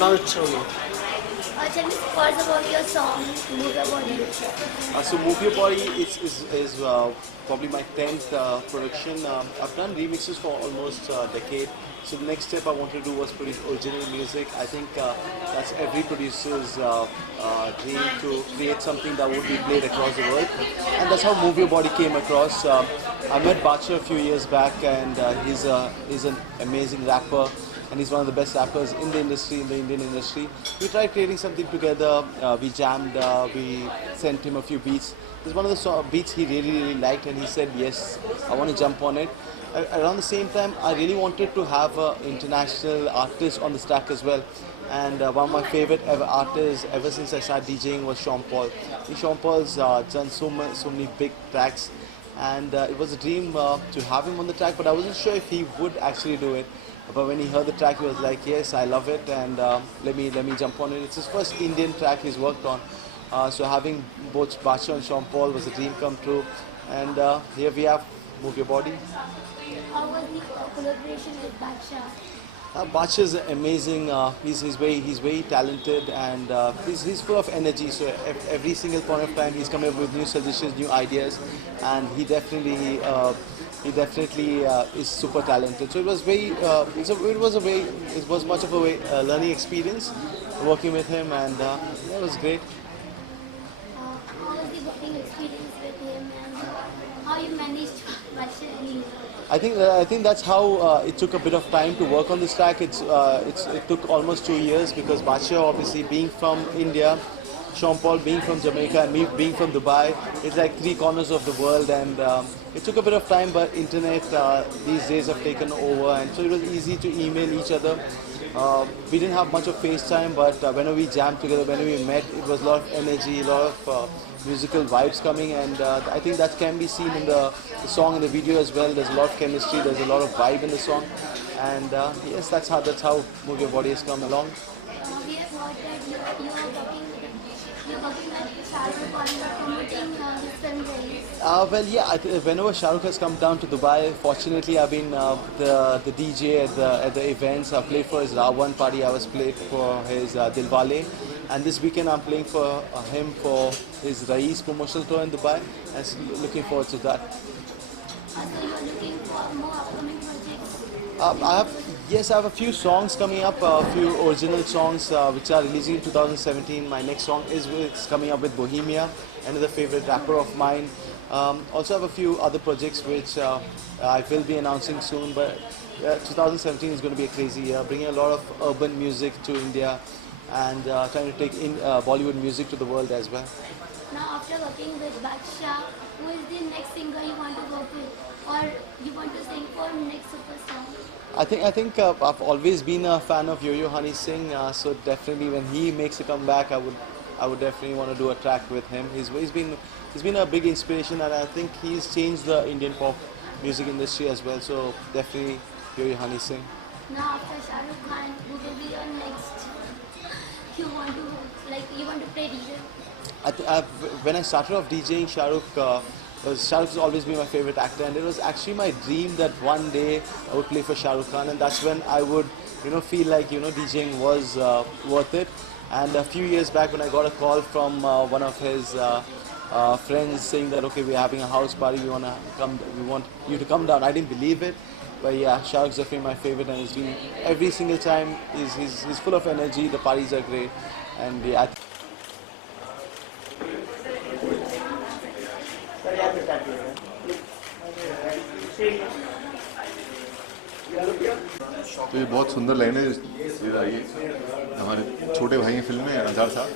Now it's showing. Tell me first about your song, Move Your Body. So Move Your Body is probably my 10th production. I've done remixes for almost a decade. So the next step I wanted to do was produce original music. I think that's every producer's dream, to create something that would be played across the world. And that's how Move Your Body came across. I met Bacha a few years back, and he's an amazing rapper. And he's one of the best rappers in the industry, in the Indian industry. We tried creating something together. We jammed. We sent him a few beats. It was one of the beats he really liked, and he said, "Yes, I want to jump on it." Around the same time, I really wanted to have an international artist on this track as well. And one of my favorite ever artists, ever since I started DJing, was Sean Paul. Sean Paul's done so many big tracks, and it was a dream to have him on the track. But I wasn't sure if he would actually do it. But when he heard the track, he was like, "Yes, I love it, and let me jump on it." It's his first Indian track he's worked on, so having both Bacha and Sean Paul was a dream come true. And here we have Move Your Body. How was the collaboration with Bacha? Bacha is amazing. He's very talented, and he's full of energy. So every single point of time, he's coming up with new suggestions, new ideas, and he definitely is super talented. So it was it was much of a learning experience working with him, and it was great. How was the working experience with him, and how you managed Bacha? I think that's how it took a bit of time to work on this track. It took almost 2 years, because Bacha, obviously being from India, Sean Paul being from Jamaica, and me being from Dubai, it's like three corners of the world, and it took a bit of time, but internet these days have taken over, and so it was easy to email each other. We didn't have much of FaceTime, but whenever we jammed together, whenever we met, it was a lot of energy, a lot of musical vibes coming, and I think that can be seen in the song and the video as well. There's a lot of chemistry, there's a lot of vibe in the song, and yes, that's how Move Your Body has come along. We have heard that you're working with Shah Rukh on promoting his film release. Well, yeah. Whenever Shah Rukh has come down to Dubai, fortunately, I've been the DJ at the events. I played for his Ravan party. I was played for his Dilwale, and this weekend I'm playing for him for his Rais promotional tour in Dubai. And looking forward to that. So you're looking for more upcoming projects? I have a few songs coming up, a few original songs which are releasing in 2017. My next song is coming up with Bohemia, another favorite rapper of mine. Also have a few other projects which I will be announcing soon, but 2017 is going to be a crazy year, bringing a lot of urban music to India, and trying to take in Bollywood music to the world as well. Now, after working with Bacha, who is the next singer you want to work with, or you want to sing for next superstar? I think I've always been a fan of Yo-Yo Honey Singh, so definitely when he makes a comeback, I would definitely want to do a track with him. He's been a big inspiration, and I think he's changed the Indian pop music industry as well. So definitely Yo-Yo Honey Singh. Now, after Shah Rukh Khan, who will be your next? You want to play DJ? When I started off DJing, Shah Rukh has always been my favorite actor, and it was actually my dream that one day I would play for Shah Rukh Khan, and that's when I would, feel like, DJing was worth it. And a few years back, when I got a call from one of his friends saying that, okay, we're having a house party, we want you to come down. I didn't believe it, but yeah, Shah Rukh's definitely my favorite, and it's been every single time. He's full of energy. The parties are great, and yeah. तो ये बहुत सुंदर line है। ये हमारे छोटे भाई हैं फिल्म में, अजहर साहब,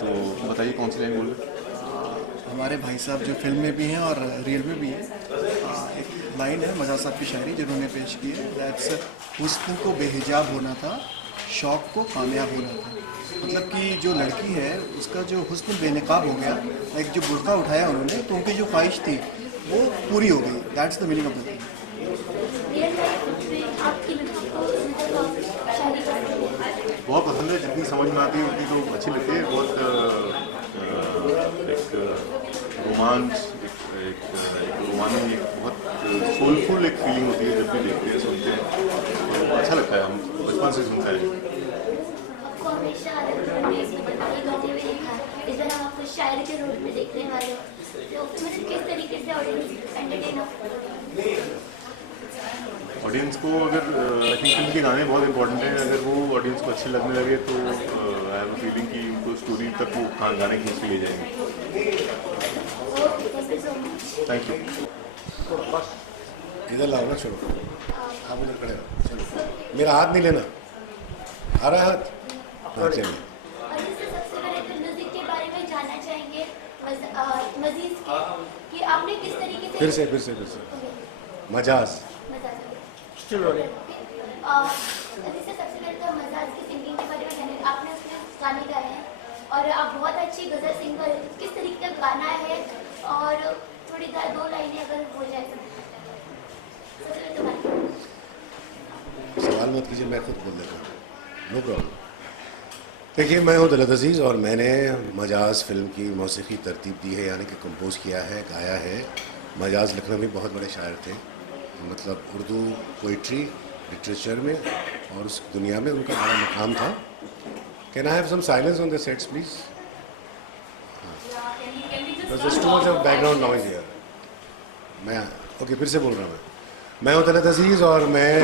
तो बताइए कौन सी लाइन बोल रहे? हमारे भाई साहब जो फिल्म में भी हैं और रियल में भी हैं। एक लाइन है मज़ार साहब की शायरी जिन्होंने पेश की है, दैट्स हुस्न को बेहिजाब होना था, शौक़ को कामयाब होना था। मतलब कि जो लड़की है उसका जो हुस्न बेनकाब हो गया, एक जो बुर्का उठाया उन्होंने, तो उनकी जो ख्वाहिश थी वो पूरी हो गई। That's the meaning of the thing. बहुत पसंद है, जितनी समझ में आती है उतनी तो अच्छी लगती है। बहुत एक रोमांस, एक रोमानी, एक बहुत सोलफुल एक फीलिंग होती है जब भी देखते हैं, सुनते हैं, तो अच्छा लगता है। हम बचपन से सुनते हैं। आपको हमेशा अलग डेज में कभी गाते हुए देखा है, इस बार हम आपको शायर के रोल में देखने वाले हो, तो मतलब किस तरीके से ऑडियंस एंटरटेन हो? ऑडियंस को अगर आई थिंक फिल्म के गाने बहुत इंपॉर्टेंट हैं, अगर वो ऑडियंस को अच्छे लगने लगे तो आई हैव अ फीलिंग कि उनको स्टोरी तक वो गाने खींच के ले जाएंगे। Thank you so much. Thank you. इधर लाओ ना, चलो आप इधर खड़े हो, चलो मेरा हाथ नहीं लेना, आ रहा है हाथ, हाँ चलिए। और जैसे सबसे पहले तो म्यूजिक के बारे में जानना चाहेंगे मजीद के, कि आपने किस तरीके से फिर से मजाज जैसे सबसे पहले तो मजाज की सिंगिंग के बारे में जाने, आपने उसमें गाने गाए हैं और आप बहुत अच्छी गजल सिंगर, किस तरीके का गाना है और थोड़ी दो लाइनें अगर हो जाए तो। सबसे पहले तो गाने। सवाल मत कीजिए, मैं खुद बोल देता हूँ, नो प्रॉब्लम। देखिए, मैं हूँ दौलत अजीज़ और मैंने मजाज फिल्म की मौसीकी तरतीब दी है, यानी कि कंपोज किया है, गाया है। मजाज लखनवी बहुत बड़े शायर थे, मतलब उर्दू पोइट्री लिटरेचर में और उस दुनिया में उनका बड़ा मकाम था। Can I have some silence on the sets please? Just too much of background noise here. मैं ओके, फिर से बोल रहा हूँ। मैं हूँ दौलत अजीज़ और मैं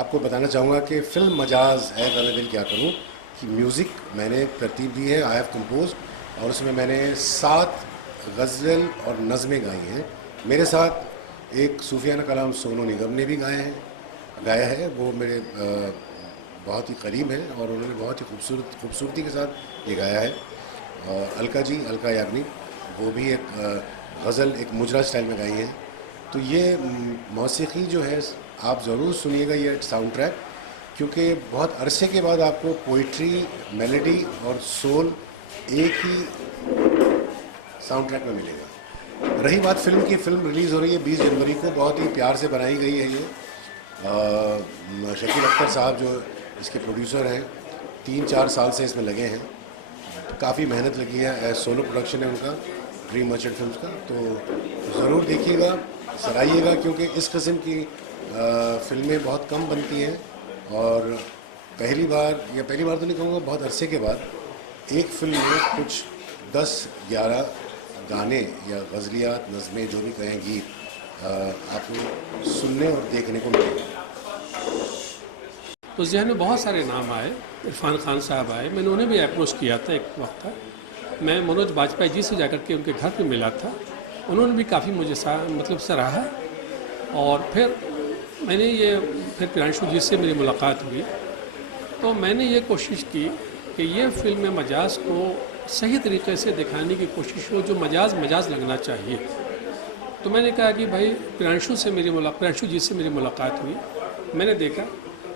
आपको बताना चाहूँगा कि फ़िल्म मजाज है गाने दिल क्या करूँ कि म्यूज़िक मैंने तरतीब दी है, आई हैव कंपोज, और उसमें मैंने 7 गज़ल और नज़में गाई हैं। मेरे साथ एक सूफियाना कलाम सोनू निगम ने भी गाया है, वो मेरे बहुत ही करीब हैं और उन्होंने बहुत ही खूबसूरती के साथ ये गाया है। और अलका याग्निक, वो भी एक गज़ल एक मुजरा स्टाइल में गाई हैं। तो ये मौसीकी जो है आप ज़रूर सुनिएगा ये साउंड ट्रैक, क्योंकि बहुत अरसे के बाद आपको पोइट्री, मेलोडी और सोल एक ही साउंड ट्रैक में मिलेगा। रही बात फिल्म की, फिल्म रिलीज़ हो रही है 20 जनवरी को, बहुत ही प्यार से बनाई गई है ये। शकील अख्तर साहब जो इसके प्रोड्यूसर हैं, 3-4 साल से इसमें लगे हैं, काफ़ी मेहनत लगी है। सोलो प्रोडक्शन है उनका, ड्रीम मर्चेंट फिल्म्स का। तो ज़रूर देखिएगा, सराहिएगा, क्योंकि इस किस्म की फिल्में बहुत कम बनती हैं और पहली बार तो नहीं कहूँगा, बहुत अरसे के बाद एक फिल्म में कुछ 10-11 गाने या गज़लियात, नज़में, जो भी कहें, गीत आपको सुनने और देखने को मिलेगा। तो जहन में बहुत सारे नाम आए, इरफान खान साहब आए, मैंने उन्हें भी अप्रोच किया था एक वक्त था। मैं मनोज बाजपेयी जी से जाकर के उनके घर पे मिला था, उन्होंने भी काफ़ी मुझे मतलब सराहा। और फिर फिर प्रियांशु जी से मेरी मुलाकात हुई, तो मैंने ये कोशिश की कि ये फिल्म में मजाज को सही तरीके से दिखाने की कोशिश हो, जो मजाज लगना चाहिए। तो मैंने कहा कि भाई प्रियांशु जी से मेरी मुलाकात हुई, मैंने देखा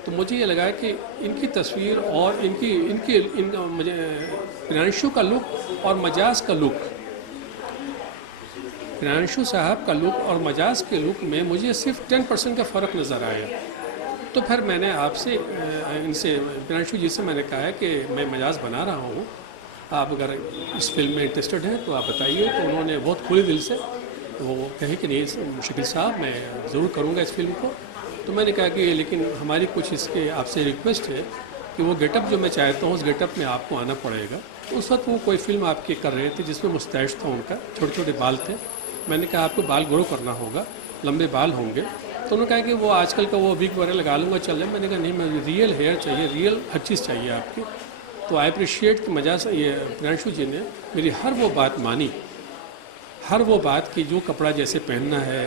तो मुझे ये लगा कि इनकी तस्वीर और इनका मुझे प्रियांशु का लुक और मजाज का लुक, प्रियांशु साहब का लुक और मजाज के लुक में मुझे सिर्फ 10% का फ़र्क नज़र आया। तो फिर मैंने आपसे इनसे प्रियांशु जी से मैंने कहा है कि मैं मजाज बना रहा हूँ, आप अगर इस फिल्म में इंटरेस्टेड हैं तो आप बताइए। तो उन्होंने बहुत खुले दिल से वो कहे कि नहीं शकील साहब, मैं ज़रूर करूँगा इस फिल्म को। तो मैंने कहा कि लेकिन हमारी कुछ इसके आपसे रिक्वेस्ट है कि वो गेटअप जो मैं चाहता हूँ उस गेटअप में आपको आना पड़ेगा। उस वक्त वो कोई फिल्म आपकी कर रहे थे जिसमें मुस्तैश था उनका, छोटे छोटे बाल थे। मैंने कहा आपको बाल ग्रो करना होगा, लंबे बाल होंगे। तो उन्होंने कहा कि वो आजकल का वो विग वगैरह लगा लूँगा, चल रहा। मैंने कहा नहीं, मैं रियल हेयर चाहिए, रियल हर चीज़ चाहिए आपकी। तो आई अप्रिशिएट कि मजाज ये प्रियांशु जी ने मेरी हर वो बात मानी, हर वो बात कि जो कपड़ा जैसे पहनना है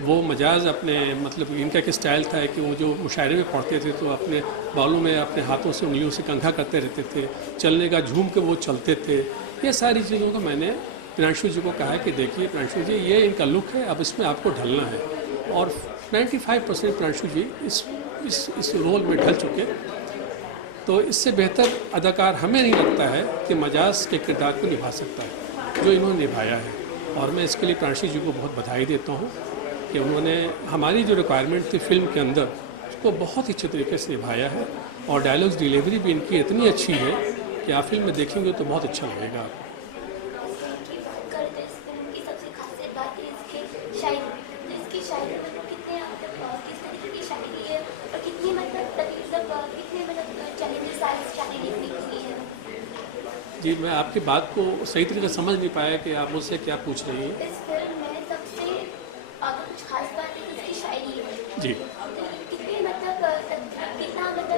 वो मजाज अपने मतलब इनका एक स्टाइल था कि वो जो मुशायरे में पढ़ते थे तो अपने बालों में अपने हाथों से उंगलियों से कंघा करते रहते थे, चलने का झूम के वो चलते थे। ये सारी चीज़ों को मैंने प्रियांशु जी को कहा कि देखिए प्रियांशु जी, ये इनका लुक है, अब इसमें आपको ढलना है। और 95% प्रियांशु जी इस रोल में ढल चुके। तो इससे बेहतर अदाकार हमें नहीं लगता है कि मजाज के किरदार को निभा सकता है जो इन्होंने निभाया है। और मैं इसके लिए प्रियांशु जी को बहुत बधाई देता हूँ कि उन्होंने हमारी जो रिक्वायरमेंट थी फिल्म के अंदर उसको बहुत ही अच्छे तरीके से निभाया है। और डायलॉग्स डिलीवरी भी इनकी इतनी अच्छी है कि आप फिल्म में देखेंगे तो बहुत अच्छा लगेगा आपको। किस तरीके की शायरी है और कितनी मतलब चैलेंजेस आए इस शायरी लिखने के लिए? जी, मैं आपकी बात को सही तरीके से समझ नहीं पाया कि आप मुझसे क्या पूछ रही हैं। इस फिल्म में सबसे अगर कुछ खास बात है तो इसकी शायरी है। जी, तो कितनी कितना वक्त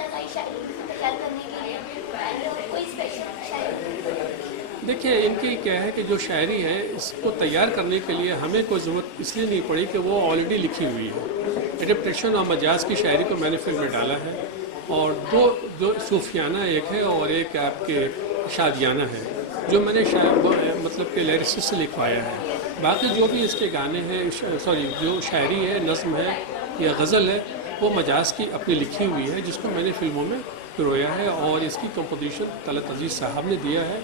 लगा ये शायरी तैयार करने के लिए, और कोई स्पेशल शायरी? देखिए इनकी क्या है कि जो शायरी है इसको तैयार करने के लिए हमें कोई ज़रूरत इसलिए नहीं पड़ी कि वो ऑलरेडी लिखी हुई है। एडेप्टेशन और मजाज की शायरी को मैंने फिल्म में डाला है, और दो सूफियाना एक है और एक आपके शादियाना है, जो मैंने मतलब कि लिरिसिस्ट से लिखवाया है। बाकी जो भी इसके गाने हैं, सॉरी जो शायरी है, नज़्म है या गज़ल है, वो मजाज की अपनी लिखी हुई है, जिसको मैंने फिल्मों में पिरोया है। और इसकी कंपोजिशन तलत अजीज़ साहब ने दिया है,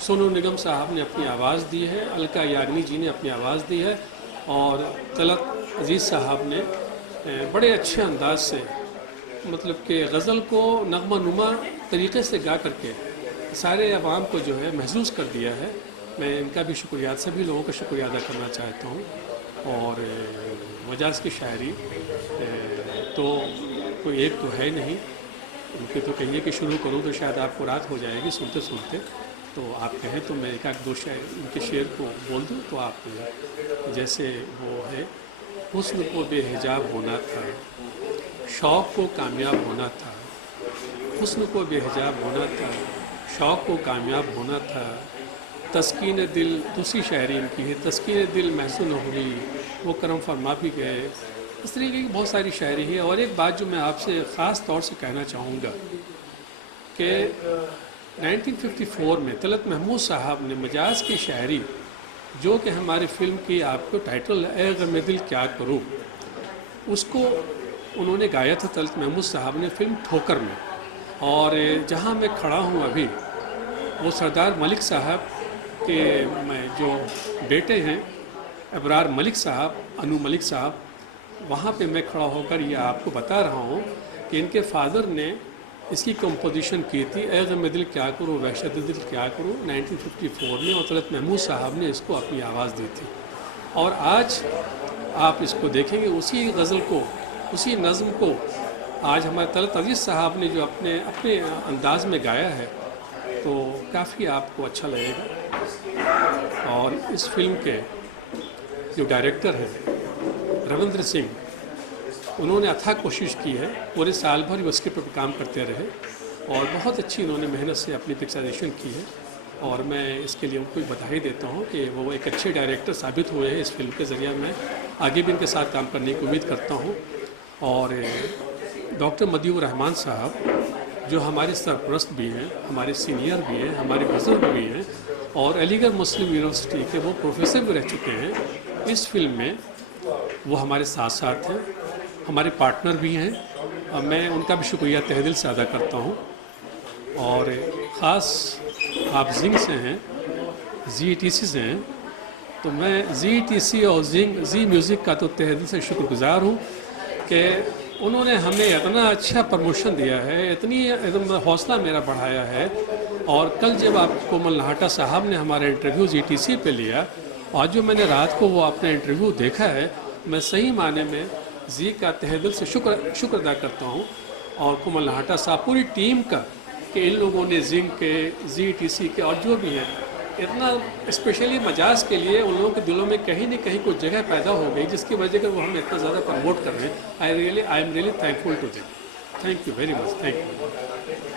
सोनू निगम साहब ने अपनी आवाज़ दी है, अलका याग्निक जी ने अपनी आवाज़ दी है, और तलत अजीज़ साहब ने बड़े अच्छे अंदाज से मतलब कि गज़ल को नगमा नुमा तरीक़े से गा करके सारे अवाम को जो है महसूस कर दिया है। मैं इनका भी शुक्रिया, सभी लोगों का शुक्रिया अदा करना चाहता हूँ। और मजाज की शायरी तो कोई एक तो है नहीं, उनके तो कहिए कि शुरू करूँ तो शायद आपको रात हो जाएगी सुनते सुनते, तो आप कहें तो मैं एक दो शायर उनके शेर को बोल दूँ तो आप, जैसे वो है, हुस्न को बेहिजाब होना था, शौक़ को कामयाब होना था, हुस्न को बेहिजाब होना था, शौक़ को कामयाब होना था, तस्कीन दिल, दूसरी शायरी इनकी है, तस्कीन दिल महसूस न हुई वो करम फरमा भी गए। इस तरीके की बहुत सारी शायरी है। और एक बात जो मैं आपसे ख़ास तौर से कहना चाहूँगा कि 1954 में तलत महमूद साहब ने मजाज की शायरी, जो कि हमारी फ़िल्म की आपको टाइटल है ए ग़म दिल क्या करूँ, उसको उन्होंने गाया था तलत महमूद साहब ने फिल्म ठोकर में। और जहाँ मैं खड़ा हूँ अभी, वो सरदार मलिक साहब के जो बेटे हैं अबरार मलिक साहब, अनु मलिक साहब, वहाँ पे मैं खड़ा होकर ये आपको बता रहा हूँ कि इनके फादर ने इसकी कंपोजिशन की थी, ए ग़म दिल क्या करूँ, वहशत दिल क्या करूँ, 1954 में, और तलत महमूद साहब ने इसको अपनी आवाज़ दी थी। और आज आप इसको देखेंगे, उसी गज़ल को, उसी नज़्म को आज हमारे तलत अजीज़ साहब ने जो अपने अंदाज में गाया है, तो काफ़ी आपको अच्छा लगेगा। और इस फिल्म के जो डायरेक्टर हैं रविंद्र सिंह, उन्होंने अथाह कोशिश की है, पूरे साल भर वो स्क्रिप्ट पर काम करते रहे, और बहुत अच्छी उन्होंने मेहनत से अपनी पिक्चराइजेशन की है। और मैं इसके लिए उनको बधाई देता हूँ कि वो एक अच्छे डायरेक्टर साबित हुए हैं इस फिल्म के ज़रिए। मैं आगे भी इनके साथ काम करने की उम्मीद करता हूँ। और डॉक्टर मदीउर रहमान साहब जो हमारे सरपरस्त भी हैं, हमारे सीनियर भी हैं, हमारे बुजुर्ग भी हैं, और अलीगढ़ मुस्लिम यूनिवर्सिटी के वो प्रोफेसर भी रह चुके हैं। इस फिल्म में वो हमारे साथ साथ हैं, हमारे पार्टनर भी हैं, और मैं उनका भी शुक्रिया तहे दिल से अदा करता हूँ। और ख़ास आप जिंग से हैं, ZTC से हैं, तो मैं ZTC और जी म्यूज़िक का तो तहे दिल से शुक्रगुज़ार हूँ कि उन्होंने हमें इतना अच्छा प्रमोशन दिया है, इतनी एकदम हौसला मेरा बढ़ाया है। और कल जब आप कोमल नाहटा साहब ने हमारा इंटरव्यू ZTC पे लिया, और जो मैंने रात को वो अपना इंटरव्यू देखा है, मैं सही माने में जी का तहे दिल से शुक्र अदा करता हूँ, और कोमल नाहटा साहब पूरी टीम का, कि इन लोगों ने जिंग के, ZTC के और जो भी हैं, इतना स्पेशली मजाज के लिए उन लोगों के दिलों में कहीं न कहीं कुछ जगह पैदा हो गई, जिसकी वजह से वो हमें इतना ज़्यादा प्रमोट कर रहे हैं। I am really thankful to them. Thank you very much. Thank you.